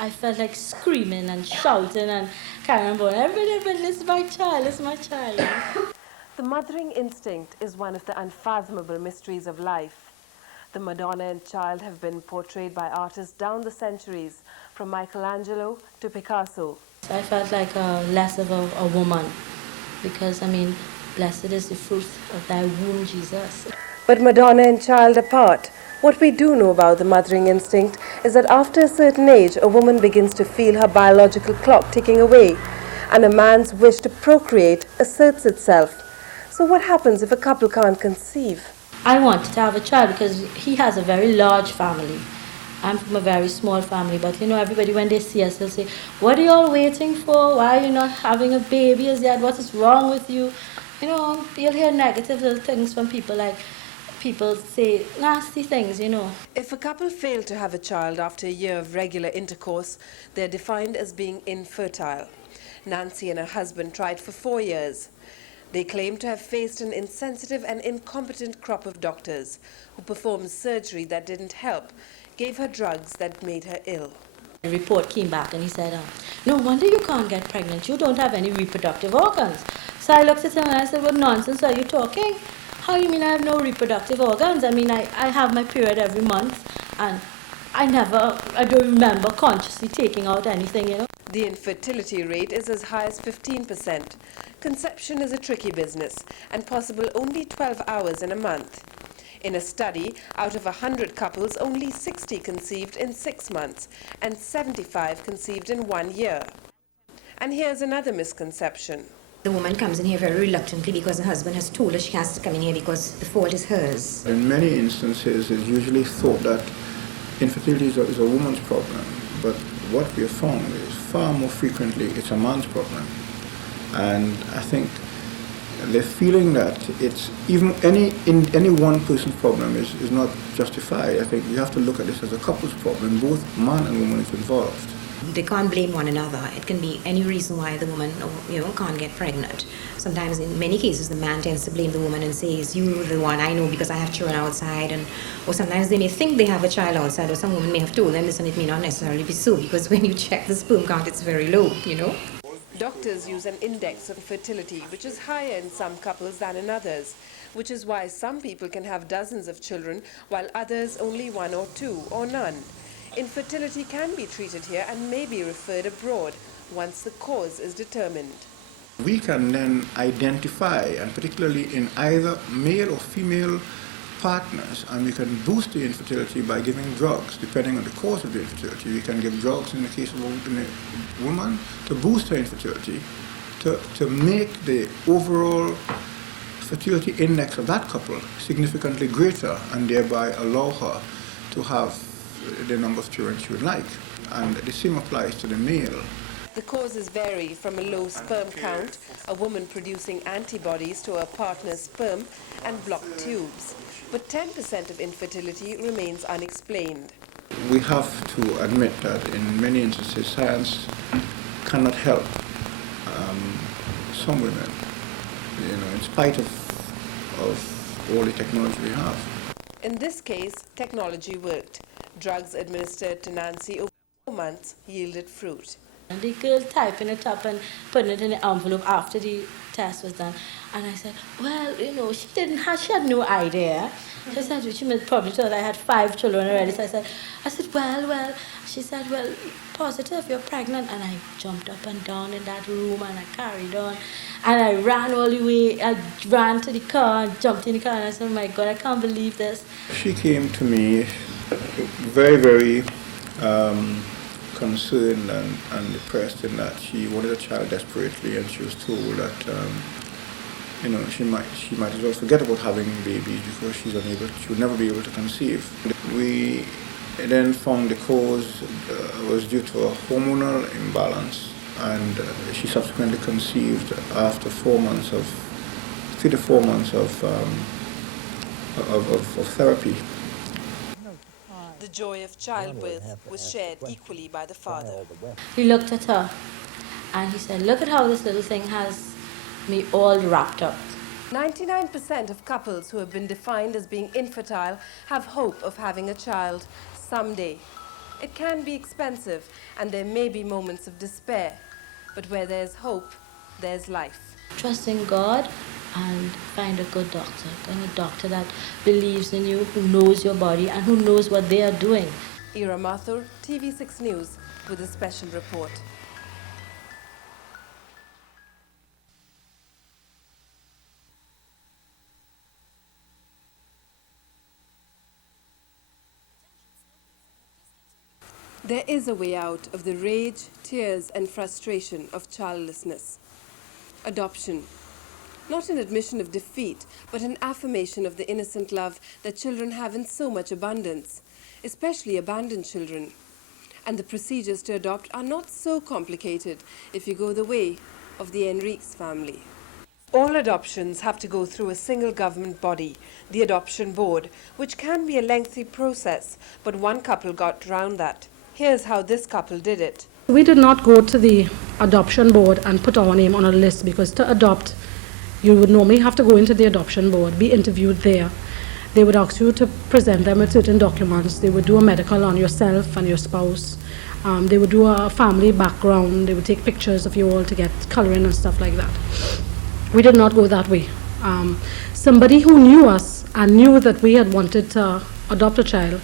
I felt like screaming and shouting and carrying on. Everybody, this is my child, this is my child. The mothering instinct is one of the unfathomable mysteries of life. The Madonna and child have been portrayed by artists down the centuries, from Michelangelo to Picasso. I felt like less of a woman because, blessed is the fruit of thy womb, Jesus. But Madonna and child apart, what we do know about the mothering instinct is that after a certain age, a woman begins to feel her biological clock ticking away, and a man's wish to procreate asserts itself. So what happens if a couple can't conceive? I wanted to have a child because he has a very large family. I'm from a very small family, but everybody when they see us, they'll say, "What are you all waiting for? Why are you not having a baby as yet? What is wrong with you?" You'll hear negative little things from people, like people say nasty things. If a couple fail to have a child after a year of regular intercourse, they're defined as being infertile. Nancy and her husband tried for 4 years. They claim to have faced an insensitive and incompetent crop of doctors who performed surgery that didn't help, gave her drugs that made her ill. The report came back and he said, "No wonder you can't get pregnant. You don't have any reproductive organs." So I looked at him and I said, "What nonsense are you talking? How you mean I have no reproductive organs? I have my period every month and I don't remember consciously taking out anything. The infertility rate is as high as 15%. Conception is a tricky business and possible only 12 hours in a month. In a study, out of 100 couples, only 60 conceived in 6 months and 75 conceived in 1 year. And here's another misconception. The woman comes in here very reluctantly because her husband has told her she has to come in here because the fault is hers. In many instances, it's usually thought that infertility is a woman's problem, but what we have found is far more frequently it's a man's problem. And I think the feeling that it's even any one person's problem is not justified. I think we have to look at this as a couple's problem. Both man and woman is involved. They can't blame one another. It can be any reason why the woman, can't get pregnant. Sometimes, in many cases, the man tends to blame the woman and says, "You the one, I know because I have children outside." Or sometimes they may think they have a child outside, or some woman may have told them this, and it may not necessarily be so because when you check the sperm count, it's very low. Doctors use an index of fertility which is higher in some couples than in others, which is why some people can have dozens of children while others only 1 or 2 or none. Infertility can be treated here and may be referred abroad once the cause is determined. We can then identify, and particularly in either male or female partners, and we can boost the infertility by giving drugs, depending on the cause of the infertility. We can give drugs in the case of a woman to boost her infertility, to make the overall fertility index of that couple significantly greater, and thereby allow her to have the number of children she would like. And the same applies to the male. The causes vary from a low sperm count, a woman producing antibodies to her partner's sperm, and blocked tubes. But 10% of infertility remains unexplained. We have to admit that in many instances science cannot help some women, in spite of all the technology we have. In this case, technology worked. Drugs administered to Nancy over 4 months yielded fruit. And the girl typing it up and putting it in the envelope after the test was done. And I said, well, she had no idea. She said, she probably thought I had 5 children already. So I said, well. She said, well, positive, you're pregnant. And I jumped up and down in that room and I carried on. And I ran all the way. I ran to the car and jumped in the car. And I said, oh my God, I can't believe this. She came to me very, very concerned and depressed in that she wanted a child desperately, and she was told that she might as well forget about having babies because she would never be able to conceive. We then found the cause was due to a hormonal imbalance, and she subsequently conceived after 3 to 4 months of therapy. The joy of childbirth was shared equally by the father. He looked at her and he said, look at how this little thing has me all wrapped up. 99% of couples who have been defined as being infertile have hope of having a child someday. It can be expensive, and there may be moments of despair. But where there's hope, there's life. Trust in God and find a good doctor. And a doctor that believes in you, who knows your body and who knows what they are doing. Ira Mathur, TV6 News, with a special report. There is a way out of the rage, tears, and frustration of childlessness. Adoption. Not an admission of defeat, but an affirmation of the innocent love that children have in so much abundance, especially abandoned children. And the procedures to adopt are not so complicated if you go the way of the Enriquez family. All adoptions have to go through a single government body, the Adoption Board, which can be a lengthy process, but one couple got around that. Here's how this couple did it. We did not go to the adoption board and put our name on a list, because to adopt, you would normally have to go into the adoption board, be interviewed there. They would ask you to present them with certain documents. They would do a medical on yourself and your spouse. They would do a family background. They would take pictures of you all to get coloring and stuff like that. We did not go that way. Somebody who knew us and knew that we had wanted to adopt a child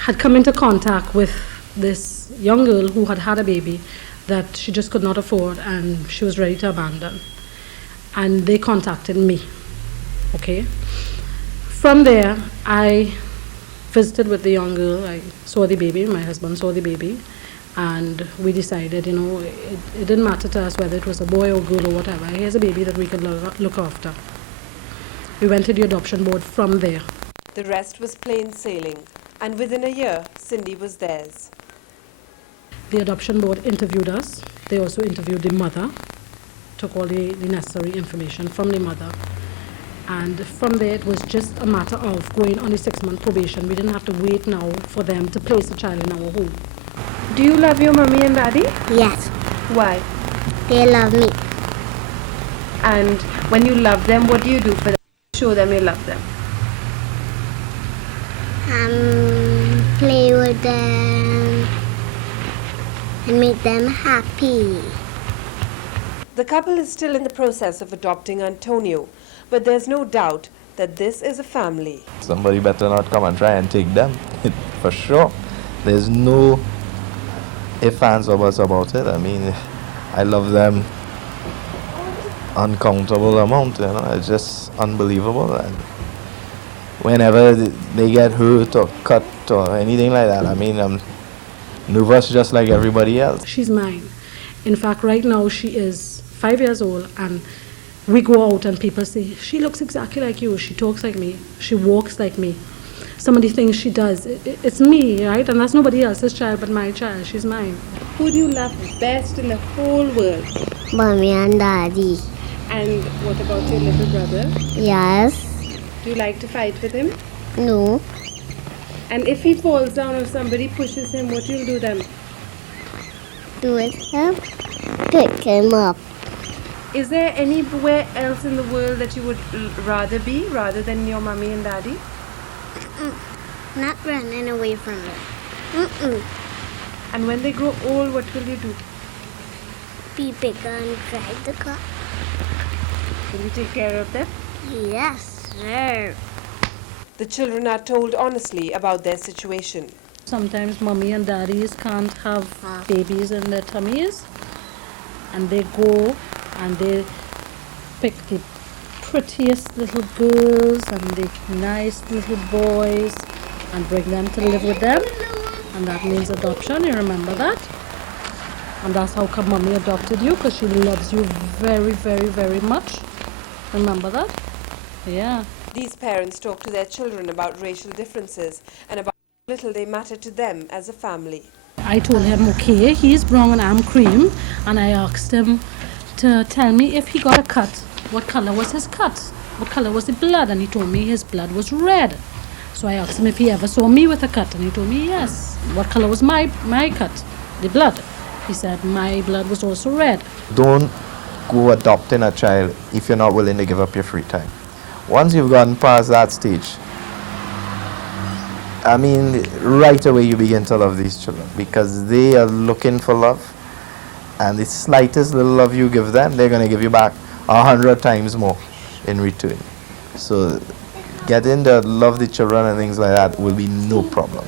had come into contact with this young girl who had had a baby that she just could not afford, and she was ready to abandon. And they contacted me, okay? From there, I visited with the young girl. I saw the baby, my husband saw the baby, and we decided, it didn't matter to us whether it was a boy or girl or whatever. Here's a baby that we could look after. We went to the adoption board from there. The rest was plain sailing, and within a year, Cindy was theirs. The adoption board interviewed us. They also interviewed the mother, took all the necessary information from the mother. And from there, it was just a matter of going on a 6-month probation. We didn't have to wait now for them to place the child in our home. Do you love your mommy and daddy? Yes, Why? they love me. And when you love them, what do you do for them? Show them you love them. Play with them and make them happy. The couple is still in the process of adopting Antonio, but there's no doubt that this is a family. Somebody better not come and try and take them, for sure. There's no ifs, ands, or buts about it. I mean, I love them uncountable amount, it's just unbelievable. And whenever they get hurt or cut or anything like that, I mean, I'm nervous just like everybody else. She's mine. In fact, right now she is 5 years old, and we go out and people say, she looks exactly like you, she talks like me, she walks like me. Some of the things she does, it's me, right? And that's nobody else's child but my child. She's mine. Who do you love best in the whole world? Mommy and daddy. And what about your little brother? Yes. Do you like to fight with him? No. And if he falls down or somebody pushes him, what do you do then? Do it him. Pick him up. Is there anywhere else in the world that you would rather be, rather than your mommy and daddy? Not running away from it. And when they grow old, what will you do? Be bigger and drive the car. Will you take care of them? Yes, sir. The children are told honestly about their situation. Sometimes mommy and daddies can't have babies in their tummies, and they go and they pick the prettiest little girls and the nice little boys and bring them to live with them, and that means adoption. You remember that? And that's how come mommy adopted you, because she loves you very, very, very much. Remember that? Yeah. These parents talk to their children about racial differences and about how little they matter to them as a family. I told him, okay, he's brown and I'm cream, and I asked him to tell me if he got a cut, what color was his cut, what color was the blood, and he told me his blood was red. So I asked him if he ever saw me with a cut, and he told me yes. What color was my cut, the blood? He said my blood was also red. Don't go adopting a child if you're not willing to give up your free time. Once you've gotten past that stage, I mean, right away you begin to love these children because they are looking for love, and the slightest little love you give them, they're going to give you back 100 times more in return. So getting to love the children and things like that will be no problem.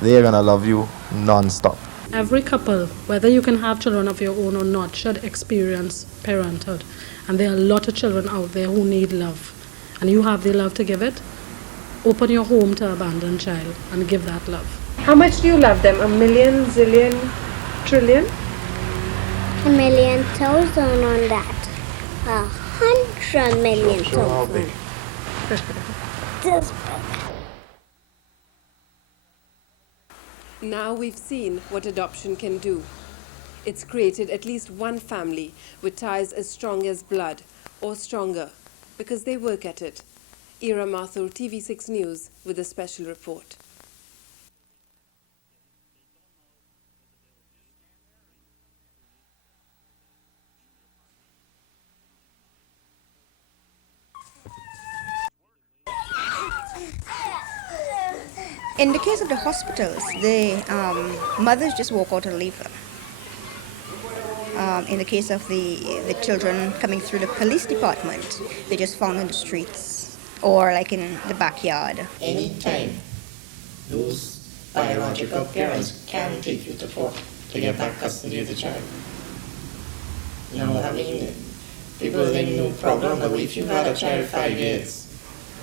They are going to love you non-stop. Every couple, whether you can have children of your own or not, should experience parenthood. And there are a lot of children out there who need love. And you have the love to give it. Open your home to abandoned child and give that love. How much do you love them? A million, zillion, trillion? 1,000,000 on that. 100,000,000. This big. Now we've seen what adoption can do. It's created at least one family with ties as strong as blood, or stronger, because they work at it. Ira Mathur, TV6 News, with a special report. In the case of the hospitals, the mothers just walk out and leave them. In the case of the children coming through the police department, they're just found on the streets or like in the backyard. Anytime those biological parents can take you to court to get back custody of the child. You know, I mean, people think no problem, but if you've had a child 5 years,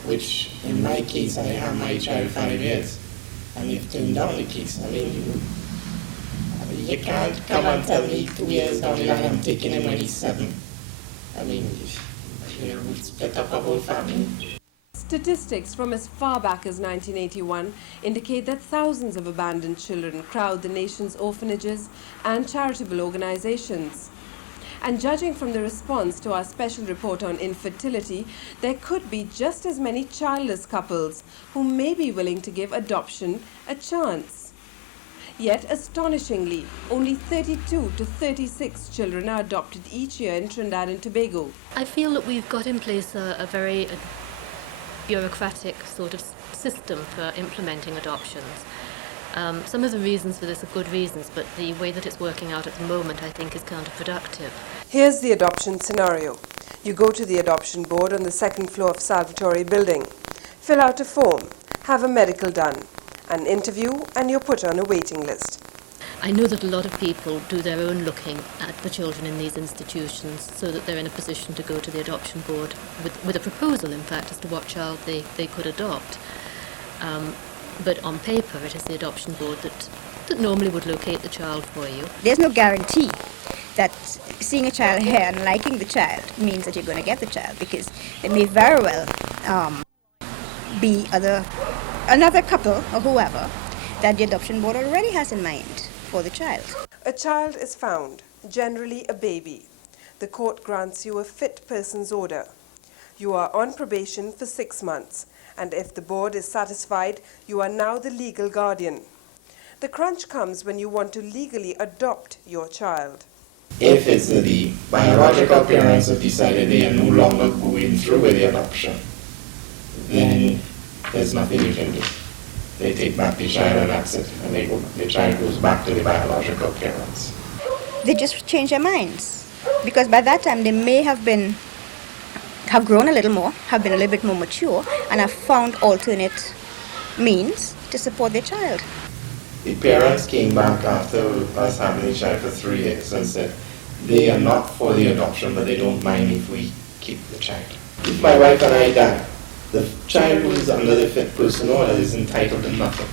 which in my case, I had my child 5 years, and you've turned down the case, I mean, you can't come and tell me 2 years down the line I'm taking him when he's 7. I mean, you know, we split up a whole family. Statistics from as far back as 1981 indicate that thousands of abandoned children crowd the nation's orphanages and charitable organizations. And judging from the response to our special report on infertility, there could be just as many childless couples who may be willing to give adoption a chance. Yet, astonishingly, only 32 to 36 children are adopted each year in Trinidad and Tobago. I feel that we've got in place a very bureaucratic sort of system for implementing adoptions. Some of the reasons for this are good reasons, but the way that it's working out at the moment, I think, is counterproductive. Here's the adoption scenario. You go to the adoption board on the second floor of Salvatore building, fill out a form, have a medical done, an interview, and you're put on a waiting list. I know that a lot of people do their own looking at the children in these institutions so that they're in a position to go to the adoption board with a proposal, in fact, as to what child they could adopt. But on paper, it is the adoption board that normally would locate the child for you. There's no guarantee that seeing a child here and liking the child means that you're going to get the child, because it may very well be another couple or whoever that the adoption board already has in mind for the child. A child is found, generally a baby. The court grants you a fit person's order. You are on probation for 6 months, and if the board is satisfied, you are now the legal guardian. The crunch comes when you want to legally adopt your child. If it's the biological parents have decided they are no longer going through with the adoption, then there's nothing you can do. They take back the child and that's it, and the child goes back to the biological parents. They just change their minds, because by that time they may have grown a little more, have been a little bit more mature, and have found alternate means to support their child. The parents came back after us having the child for 3 years and said they are not for the adoption, but they don't mind if we keep the child. If my wife and I die, the child who is under the fit person order is entitled to nothing.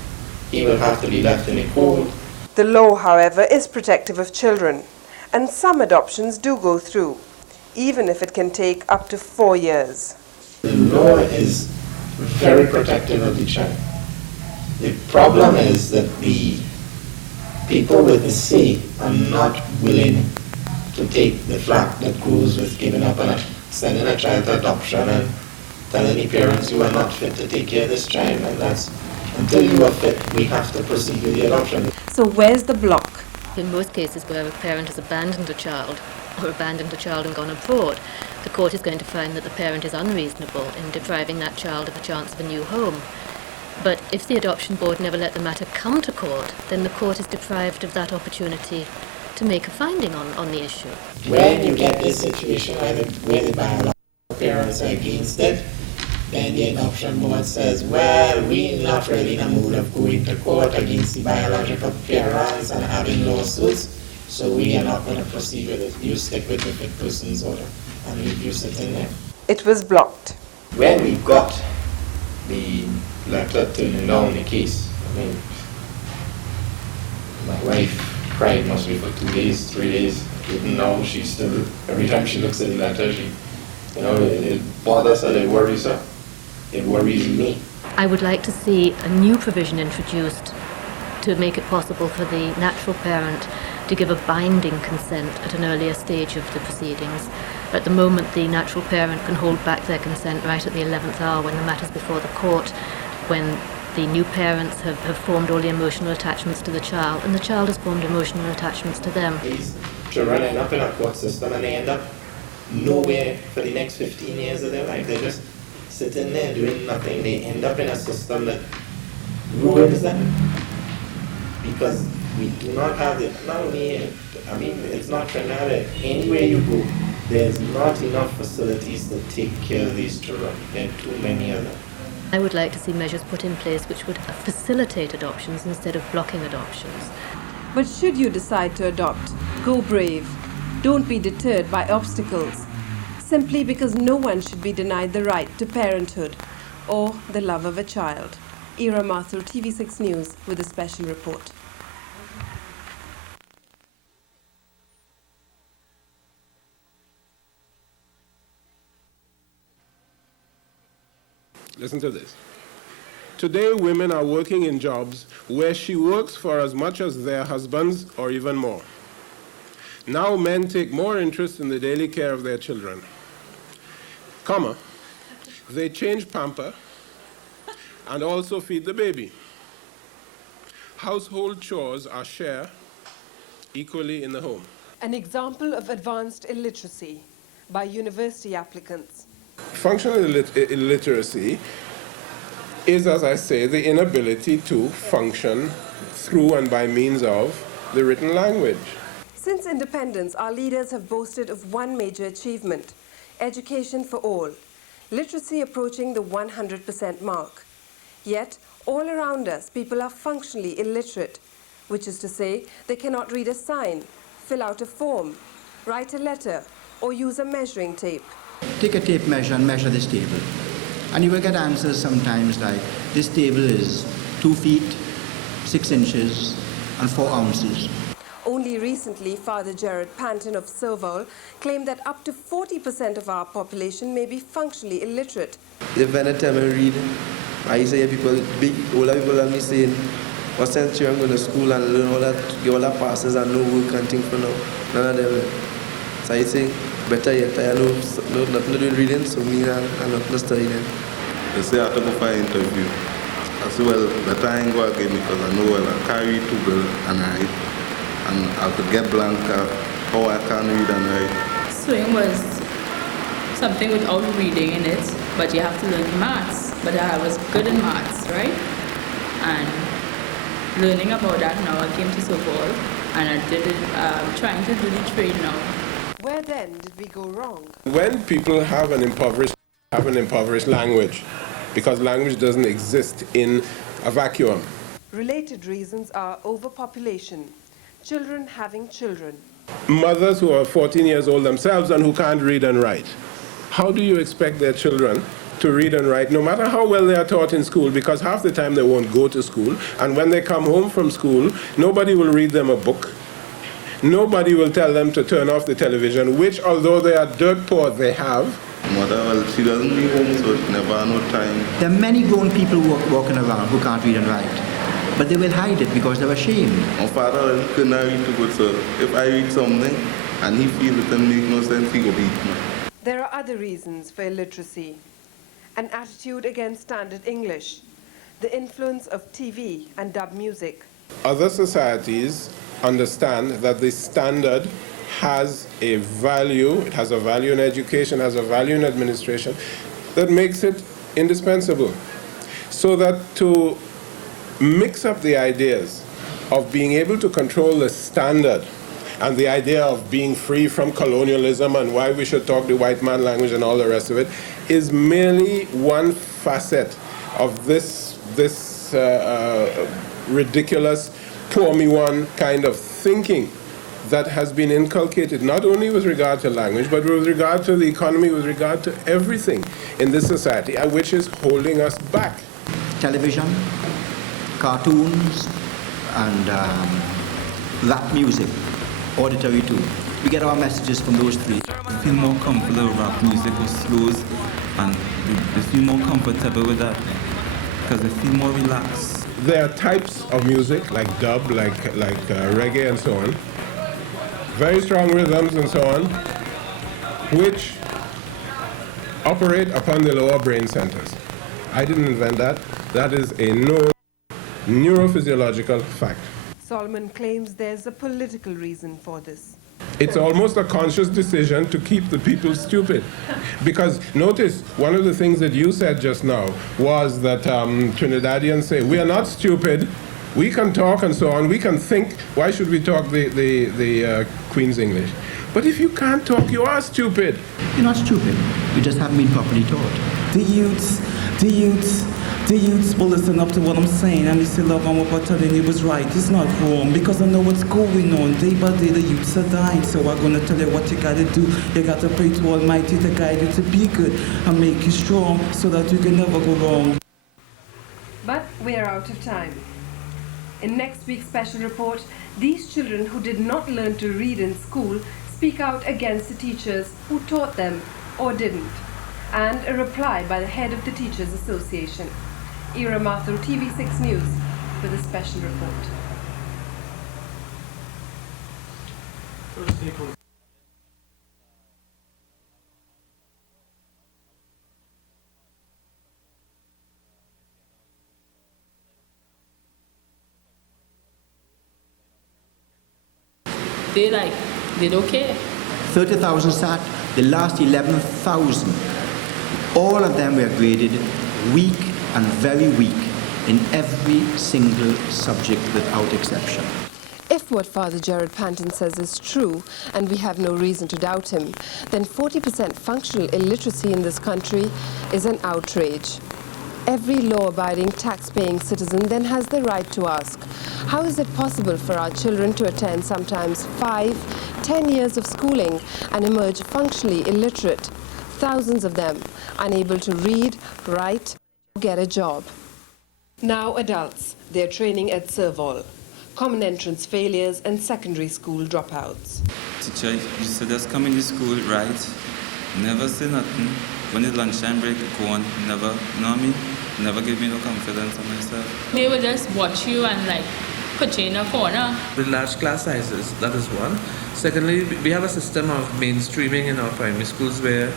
He will have to be left in the cold. The law, however, is protective of children, and some adoptions do go through, even if it can take up to 4 years. The law is very protective of the child. The problem is that the people with the say are not willing to take the flak that goes with giving up and sending a child to adoption and telling the parents you are not fit to take care of this child, and that's until you are fit, we have to proceed with the adoption. So where's the block? In most cases where a parent has abandoned a child or abandoned a child and gone abroad, the court is going to find that the parent is unreasonable in depriving that child of a chance of a new home. But if the adoption board never let the matter come to court, then the court is deprived of that opportunity to make a finding on the issue. When you get this situation where the biological parents are against it, then the adoption board says, well, we're not really in a mood of going to court against the biological parents and having lawsuits, so we are not going to proceed with it. You stick with the big person's order and you sit in there. It was blocked. When we got the letter turning down the case, I mean, my wife cried mostly for 2 days, 3 days. Even now, she still, every time she looks at the letter, it bothers her, it worries her. It worries me. I would like to see a new provision introduced to make it possible for the natural parent to give a binding consent at an earlier stage of the proceedings. At the moment, the natural parent can hold back their consent right at the 11th hour when the matter's before the court, when the new parents have formed all the emotional attachments to the child, and the child has formed emotional attachments to them. These children end up in a court system and they end up nowhere for the next 15 years of their life. They're just sitting there doing nothing. They end up in a system that ruins them because we do not have the, not only, I mean, it's not Trinidad. Anywhere you go, there's not enough facilities to take care of these children. There are too many of them. I would like to see measures put in place which would facilitate adoptions instead of blocking adoptions. But should you decide to adopt, go brave. Don't be deterred by obstacles, simply because no one should be denied the right to parenthood or the love of a child. Ira Mathur, TV6 News, with a special report. Listen to this. Today, women are working in jobs where she works for as much as their husbands or even more. Now men take more interest in the daily care of their children. Comma, they change pamper and also feed the baby. Household chores are shared equally in the home. An example of advanced illiteracy by university applicants. Functional illiteracy is, as I say, the inability to function through and by means of the written language. Since independence, our leaders have boasted of one major achievement: education for all, literacy approaching the 100% mark. Yet, all around us, people are functionally illiterate, which is to say, they cannot read a sign, fill out a form, write a letter, or use a measuring tape. Take a tape measure and measure this table. And you will get answers sometimes like, this table is 2 feet, 6 inches, and 4 ounces. Only recently, Father Gerard Panton of Serval claimed that up to 40% of our population may be functionally illiterate. If anytime I read, I say people, big older people are me saying, what sense you're going to school and learn all that, get all that passes and no work and things for now. None of them. So I say, better yet, I know nothing to do with reading, so me I'm not studying. They say I have to go for an interview. I say, well, better I ain't go again because I know well, I carry 2 bills and I could get blank how I can read and write. Swing was something without reading in it, but you have to learn maths. But I was good in maths, right? And learning about that now, I came to Sobol and I did it, trying to do the trade now. Where then did we go wrong? When people have an impoverished language, because language doesn't exist in a vacuum. Related reasons are overpopulation, children having children. Mothers who are 14 years old themselves and who can't read and write. How do you expect their children to read and write, no matter how well they are taught in school, because half the time they won't go to school, and when they come home from school, nobody will read them a book. Nobody will tell them to turn off the television, which, although they are dirt poor, they have. Mother, well, she doesn't leave home, so she never has no time. There are many grown people walking around who can't read and write, but they will hide it because they're ashamed. My father couldn't read too good, so if I read something and he feels it doesn't make no sense, he will beat me. There are other reasons for illiteracy. An attitude against standard English, the influence of TV and dub music. Other societies understand that the standard has a value, it has a value in education, has a value in administration, that makes it indispensable. So that to mix up the ideas of being able to control the standard and the idea of being free from colonialism and why we should talk the white man language and all the rest of it is merely one facet of this ridiculous poor me one kind of thinking that has been inculcated not only with regard to language but with regard to the economy, with regard to everything in this society, and which is holding us back. Television, cartoons, and rap music, auditory too. We get our messages from those three. I feel more comfortable with rap music or slows, and I feel more comfortable with that because I feel more relaxed. There are types of music like dub, like reggae and so on, very strong rhythms and so on, which operate upon the lower brain centers. I didn't invent that. That is a known neurophysiological fact. Solomon claims there's a political reason for this. It's almost a conscious decision to keep the people stupid. Because notice, one of the things that you said just now was that Trinidadians say, we are not stupid, we can talk and so on, we can think, why should we talk the Queen's English? But if you can't talk, you are stupid. You're not stupid, you just haven't been properly taught. The youths will listen up to what I'm saying, and they say, love, and what I'm telling you was right. It's not wrong, because I know what's going on. Day by day, the youths are dying, so I'm going to tell you what you got to do. You got to pray to Almighty to guide you to be good and make you strong so that you can never go wrong. But we're out of time. In next week's special report, these children who did not learn to read in school speak out against the teachers who taught them or didn't, and a reply by the head of the Teachers Association. Ira Mathur, TV6 News, with a special report. They don't care. 30,000 sat, the last 11,000. All of them were graded weak and very weak in every single subject without exception. If what Father Gerard Panton says is true, and we have no reason to doubt him, then 40% functional illiteracy in this country is an outrage. Every law-abiding, tax-paying citizen then has the right to ask, how is it possible for our children to attend sometimes 5, 10 years of schooling and emerge functionally illiterate, thousands of them unable to read, write, or get a job? Now adults, they're training at Serval, common entrance failures and secondary school dropouts. Teacher, you said just come into school, right? Never say nothing. When it's lunchtime break, go on, never, you know what I mean? Never give me no confidence on myself. They will just watch you and like put you in a corner. With large class sizes, that is one. Secondly, we have a system of mainstreaming in our primary schools where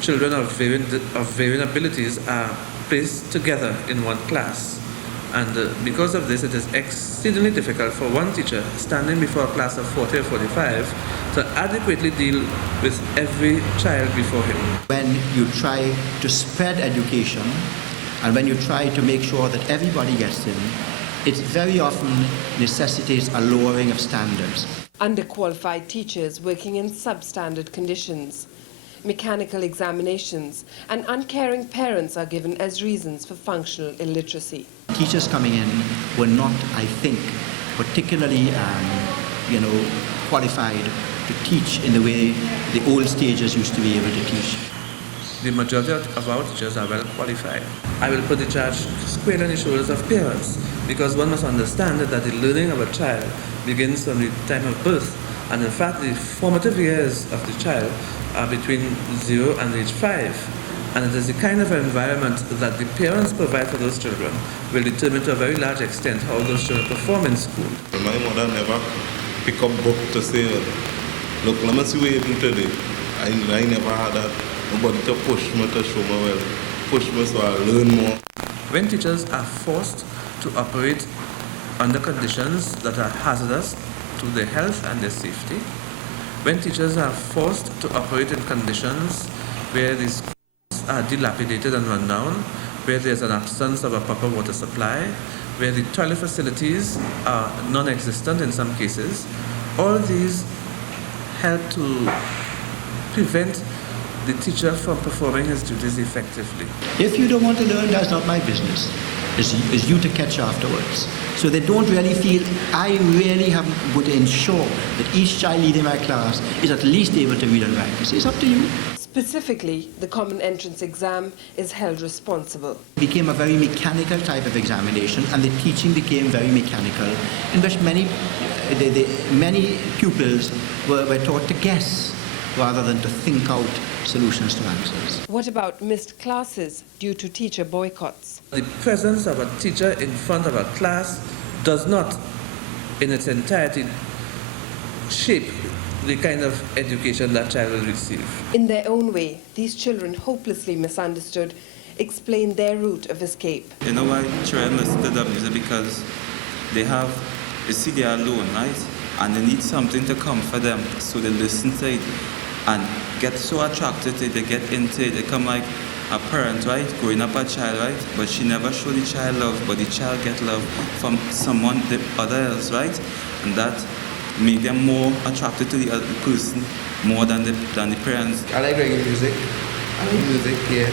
children of varying abilities are placed together in one class. And because of this, it is exceedingly difficult for one teacher standing before a class of 40 or 45 to adequately deal with every child before him. When you try to spread education and when you try to make sure that everybody gets in, it very often necessitates a lowering of standards. Underqualified teachers working in substandard conditions, mechanical examinations, and uncaring parents are given as reasons for functional illiteracy. Teachers coming in were not, I think, particularly qualified to teach in the way the old stagers used to be able to teach. The majority of our teachers are well qualified. I will put the charge squarely on the shoulders of parents, because one must understand that the learning of a child begins from the time of birth, and in fact the formative years of the child are between 0 and age 5. And it is the kind of environment that the parents provide for those children will determine to a very large extent how those children perform in school. My mother never pick up book to say, look, let me see what you do today. I never had that. Nobody to push me to show me well. Push me so I learn more. When teachers are forced to operate under conditions that are hazardous to their health and their safety, when teachers are forced to operate in conditions where the schools are dilapidated and run down, where there's an absence of a proper water supply, where the toilet facilities are non-existent in some cases. All these help to prevent the teacher from performing his duties effectively. If you don't want to learn, that's not my business. It's you to catch afterwards. So they don't really feel, I really am going to ensure that each child leading my class is at least able to read and write. It's up to you. Specifically, the common entrance exam is held responsible. It became a very mechanical type of examination, and the teaching became very mechanical, in which many pupils were taught to guess rather than to think out solutions to answers. What about missed classes due to teacher boycotts? The presence of a teacher in front of a class does not, in its entirety, shape the kind of education that child will receive. In their own way, these children, hopelessly misunderstood, explain their route of escape. You know why children listen to the music? Because they see they are alone, right? And they need something to comfort them, so they listen to it and get so attracted to it, they get into it, they come like a parent, right? Growing up a child, right? But she never showed the child love, but the child get love from someone, the other else, right? And that make them more attracted to the other person more than the parents. I like reggae music. I like music, yeah,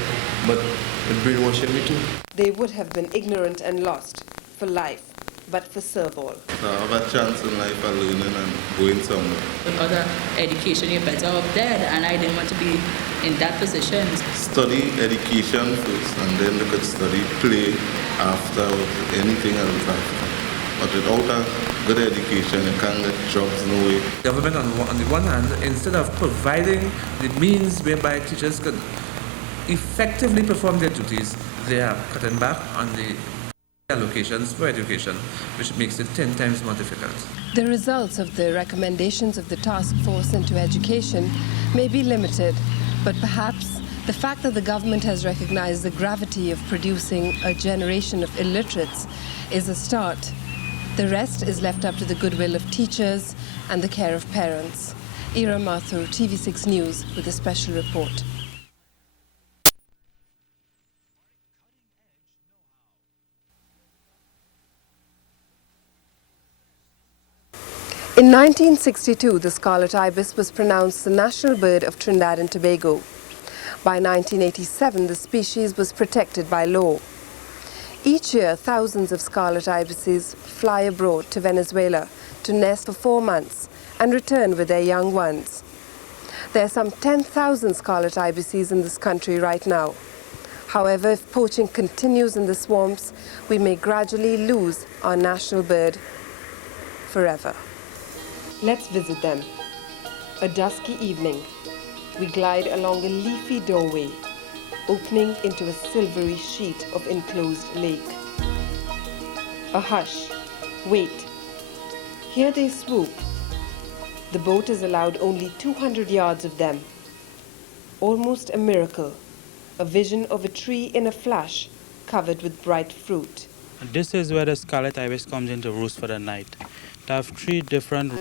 but it brainwashing me too. They would have been ignorant and lost for life, but for serve-all. So I have a chance in life of learning and going somewhere. With other education, you're better off dead, and I didn't want to be in that position. Study education first, and then look at study, play after, or anything else after. But without a good education, you can't get jobs no way. Government, on the one hand, instead of providing the means whereby teachers could effectively perform their duties, they are cutting back on the allocations for education, which makes it 10 times more difficult. The results of the recommendations of the task force into education may be limited, but perhaps the fact that the government has recognized the gravity of producing a generation of illiterates is a start. The rest is left up to the goodwill of teachers and the care of parents. Ira Mathur, TV6 News, with a special report. In 1962, the scarlet ibis was pronounced the national bird of Trinidad and Tobago. By 1987, the species was protected by law. Each year, thousands of scarlet ibises fly abroad to Venezuela to nest for 4 months and return with their young ones. There are some 10,000 scarlet ibises in this country right now. However, if poaching continues in the swamps, we may gradually lose our national bird forever. Let's visit them. A dusky evening, we glide along a leafy doorway, opening into a silvery sheet of enclosed lake. A hush. Wait. Here they swoop. The boat is allowed only 200 yards of them. Almost a miracle. A vision of a tree in a flash, covered with bright fruit. This is where the scarlet ibis comes into roost for the night. They have 3 different